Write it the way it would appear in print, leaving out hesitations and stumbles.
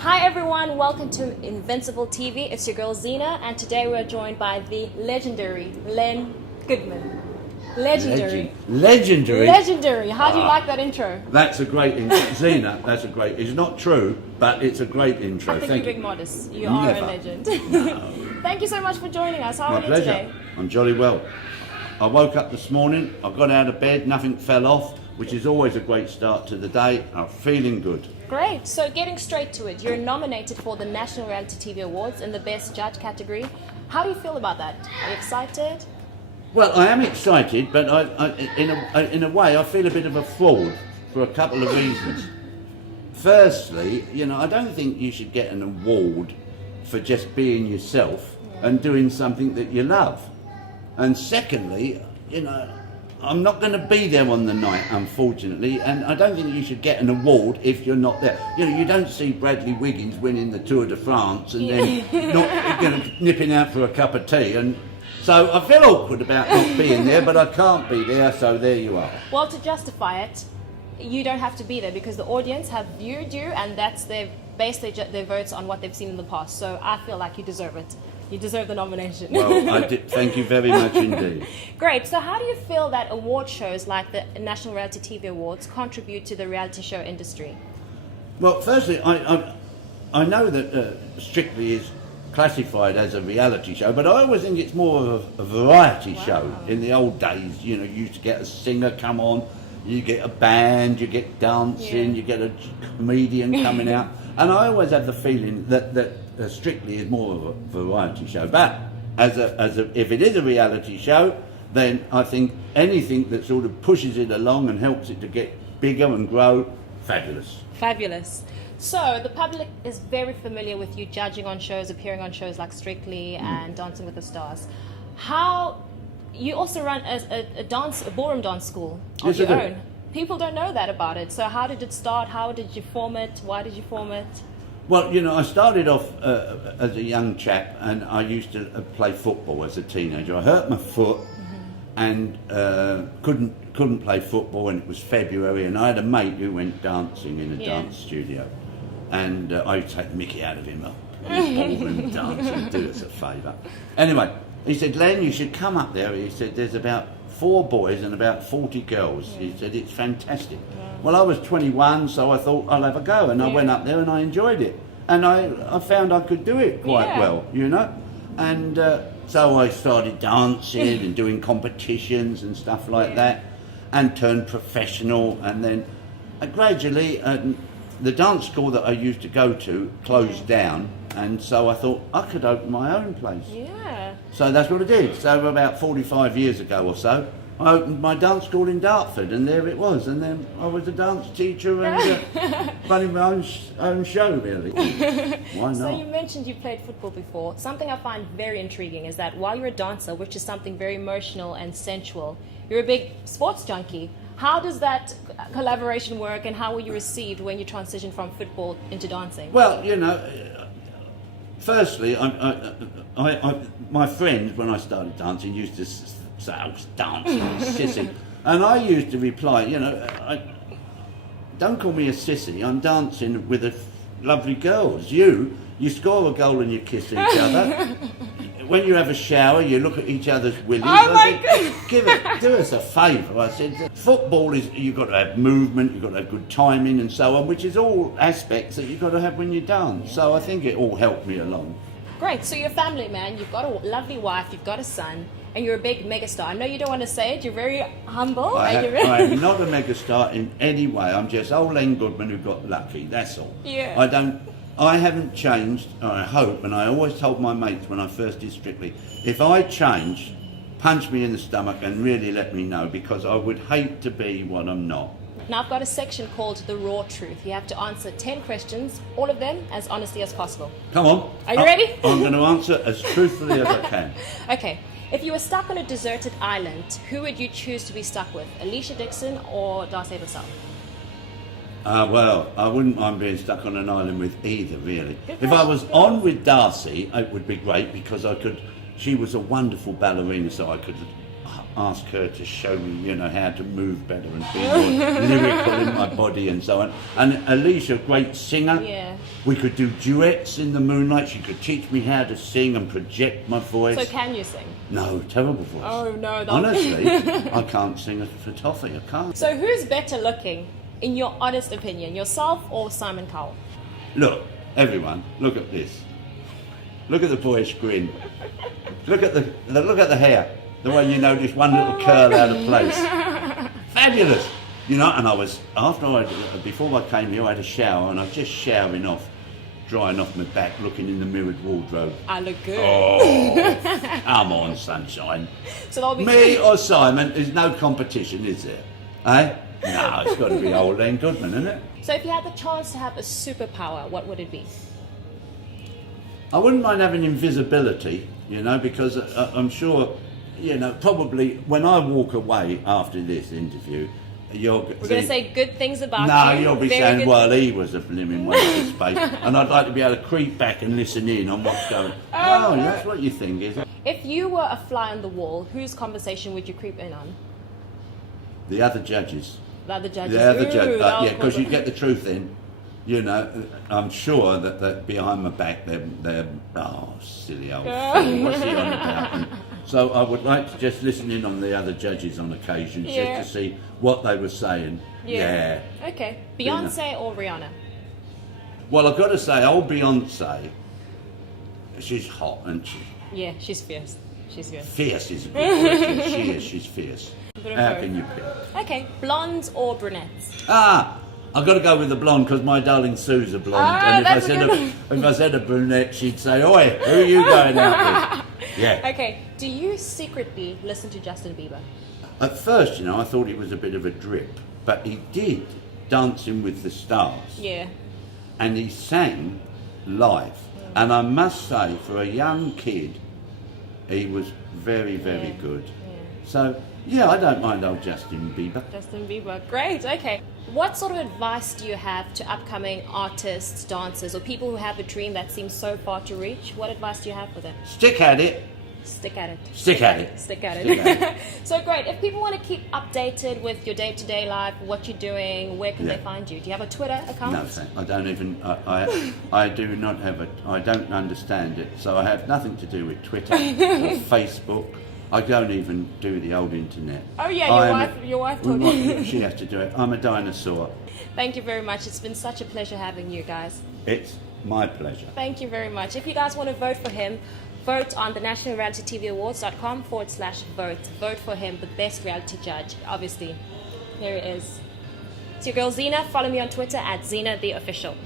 Hi everyone, welcome to Invincible TV. It's your girl Zena, and today we're joined by the legendary Len Goodman. Legendary. Legendary. How do you like that intro? That's a great intro. Zena, that's a great. It's not true, but it's a great intro. I think Thank you're you. big modest. You are a legend. No. Thank you so much for joining us. How My are you pleasure. today? I'm jolly well. I woke up this morning, I got out of bed, nothing fell off, which is always a great start to the day. I'm feeling good. Great. So getting straight to it, you're nominated for the National Reality TV Awards in the Best Judge category. How do you feel about that? Are you excited? Well, I am excited, but in a way, I feel a bit of a fraud for a couple of reasons. Firstly, I don't think you should get an award for just being yourself and doing something that you love. And secondly, I'm not going to be there on the night, unfortunately, and I don't think you should get an award if you're not there. You don't see Bradley Wiggins winning the Tour de France and then not nipping out for a cup of tea. And so I feel awkward about not being there, but I can't be there, so there you are. Well, to justify it, you don't have to be there because the audience have viewed you, and they've based their votes on what they've seen in the past. So I feel like you deserve it. You deserve the nomination. Well, I did. Thank you very much indeed. Great. So how do you feel that award shows like the National Reality TV Awards contribute to the reality show industry? Well, firstly, I know that Strictly is classified as a reality show, but I always think it's more of a variety show. In the old days, you used to get a singer come on, you get a band, you get dancing, you get a comedian coming out, and I always have the feeling that Strictly is more of a variety show. But if it is a reality show, then I think anything that sort of pushes it along and helps it to get bigger and grow, fabulous. Fabulous. So the public is very familiar with you judging on shows, appearing on shows like Strictly and Dancing with the Stars. How you also run a ballroom dance school of your own. People don't know that about it. So how did it start? How did you form it? Why did you form it? Well, I started off as a young chap, and I used to play football as a teenager. I hurt my foot and couldn't play football, and it was February, and I had a mate who went dancing in a dance studio, and I would take the mickey out of him. Ballroom dancing, do us a favour. Anyway, he said, Len, you should come up there. He said, there's about 4 boys and about 40 girls. He said, it's fantastic. Well, I was 21, so I thought I'll have a go, and I went up there and I enjoyed it. And I found I could do it quite well, And so I started dancing and doing competitions and stuff like that, and turned professional. And then gradually, the dance school that I used to go to closed down, and so I thought I could open my own place. Yeah. So that's what I did. So about 45 years ago or so, I opened my dance school in Dartford, and there it was. And then I was a dance teacher and running my own show, really. Why not? So you mentioned you played football before. Something I find very intriguing is that while you're a dancer, which is something very emotional and sensual, you're a big sports junkie. How does that collaboration work, and how were you received when you transitioned from football into dancing? Well, firstly, my friends, when I started dancing, used to say I was dancing and sissy. And I used to reply, don't call me a sissy, I'm dancing with lovely girls. You score a goal and you kiss each other. When you have a shower, you look at each other's willies. Oh my God! Do us a favour. I said, football is, you've got to have movement, you've got to have good timing and so on, which is all aspects that you've got to have when you dance. So I think it all helped me along. Great, so you're a family man, you've got a lovely wife, you've got a son, and you're a big megastar. I know you don't want to say it, you're very humble. I am not a megastar in any way. I'm just old Len Goodman who got lucky, that's all. Yeah. I haven't changed, I hope, and I always told my mates when I first did Strictly, if I change, punch me in the stomach and really let me know, because I would hate to be what I'm not. Now I've got a section called The Raw Truth. You have to answer 10 questions, all of them as honestly as possible. Come on. Are you ready? I'm going to answer as truthfully as I can. Okay. If you were stuck on a deserted island, who would you choose to be stuck with? Alicia Dixon or Darcy herself? Well, I wouldn't mind being stuck on an island with either, really. If I was on with Darcy, it would be great because she was a wonderful ballerina, so I could ask her to show me, you know, how to move better and be more lyrical in my body and so on. And Alicia, great singer. Yeah. We could do duets in the moonlight. She could teach me how to sing and project my voice. So can you sing? No, terrible voice. Oh no. Honestly, I can't sing for toffee. I can't. So who's better looking, in your honest opinion, yourself or Simon Cowell? Look, everyone, look at this. Look at the boyish grin. Look at the hair. The way you notice one little curl out of place. Fabulous. You know, and before I came here, I had a shower, and I was just showering off, drying off my back, looking in the mirrored wardrobe. I look good. Oh, come on, sunshine. So that'll be Me or Simon, there's no competition, is there? Eh? No, it's got to be old Len Goodman, isn't it? So if you had the chance to have a superpower, what would it be? I wouldn't mind having invisibility, you know, because I'm sure, you know, probably when I walk away after this interview, we're going to say good things about you. No, you'll be Very saying, good. well, he was a blimmin' waste of space. And I'd like to be able to creep back and listen in on what's going on. Oh, that's what you think, is it? If you were a fly on the wall, whose conversation would you creep in on? The other judges. The other judges. The other Ooh, judges. that Yeah, because was- you get the truth in. You know, I'm sure that behind my back, they're oh, silly old fool. What's he on about? So I would like to just listen in on the other judges on occasion, Yeah. just to see what they were saying. Yeah. Okay. Beyonce or Rihanna? Well, I've got to say, old Beyonce, she's hot, isn't she? Yeah, she's fierce. She's fierce. Fierce is a good word. She is. She's fierce. Bit of How both. can you pick? Okay. Blondes or brunettes? I've got to go with the blonde because my darling Sue's a blonde. Ah, And that's a good if I said a brunette, she'd say, "Oi, who are you going out with?" Yeah. Okay. Do you secretly listen to Justin Bieber? At first, you know, I thought he was a bit of a drip, but he did Dancing with the Stars, Yeah. and he sang live. And I must say, for a young kid, he was very, very Yeah. good. Yeah. So, yeah, I don't mind old Justin Bieber. Justin Bieber. Great. Okay. What sort of advice do you have to upcoming artists, dancers, or people who have a dream that seems so far to reach? What advice do you have for them? Stick at it. Stick at it. Stick at it. Stick at Stick at it. So great. If people want to keep updated with your day-to-day life, what you're doing, where can Yeah. they find you? Do you have a Twitter account? No, I don't even. I do not have a. I don't understand it. So I have nothing to do with Twitter or Facebook. I don't even do the old internet. Oh yeah, your wife told Well, me. she has to do it. I'm a dinosaur. Thank you very much. It's been such a pleasure having you guys. It's my pleasure. Thank you very much. If you guys want to vote for him, vote on the nationalrealitytvawards.com/vote. Vote for him, the best reality judge. Obviously, here it is. It's your girl Zena. Follow me on Twitter at Zena the Official.